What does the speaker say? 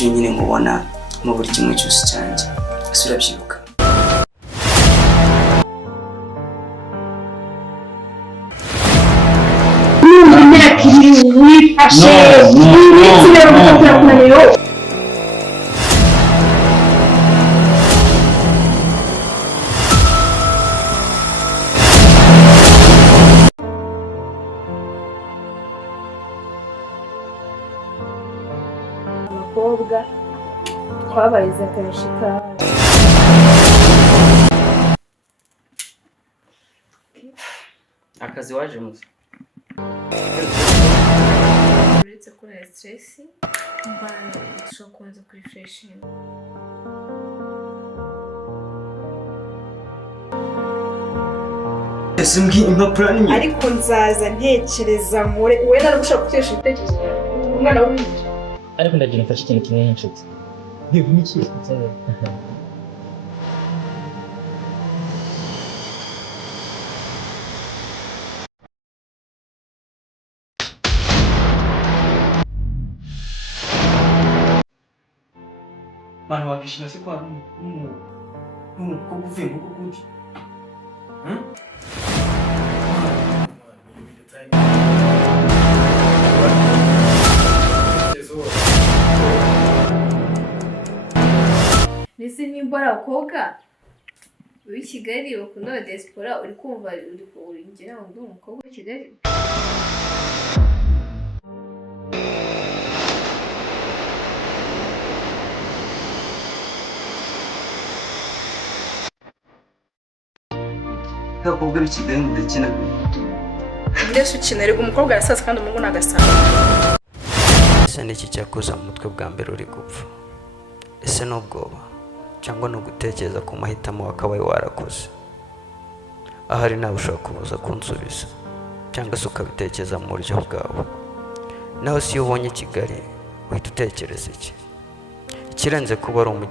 uburyo nyine mubona mu buri kimwe cyose cyanjye. Ese urabyibuka? Abakobwa twabayize akashika Akazi waje muze. uretse ko na stress mbana ushobora kubanza kuri refreshing. Ese mbwi impapuro ni Ariko nzaza ntekereza muri we naragushaka gutesha ibitekerezo umwana w'umuntu. ariko ndagira mfashe ikintu kimwe nk'inshuti. Niki? Mano wakishina si kwa kukuvuye kukukuti. Nisi nimba ari abakobwa w'i Kigali bakunda na diaspora uri kumva uri ngira ngo ndi umukobwa w'i Kigali. Abakobwa b'i Kigali ndakina. Ndetse ukina ariko umukobwa arasaza kandi umuhungu nagasanga. Ese niki cyakuza mu mutwe bwa mbere uri gupfa? Ese n'ubwoba cyangwa no gutekereza ku mahitamo wakabaye warakoze? Ahari nawe ushobora kubuza kunsubiza cyangwa se ukabitekereza mu buryo bwawe. Naho si iyo ubonye Kigali uhita utekereza iki? Ikirenze kuba ari umujyi